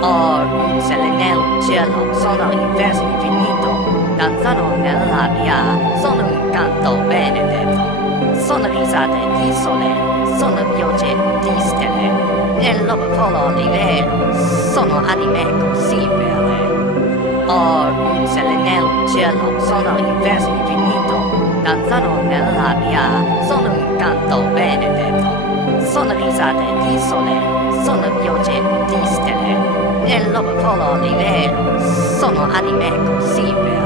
Stelle nel cielo sono in verso infinito, danzano nella via, sono un canto benedetto, sono risate di sole, sono piogge di stelle, nel loro volo libero, sono anime così belle. Stelle nel cielo sono in verso infinito, danzano nella via, sono un canto benedetto, sono risate di sole, sono piogge di stelle, nel loro volo libero, sono anime così belle.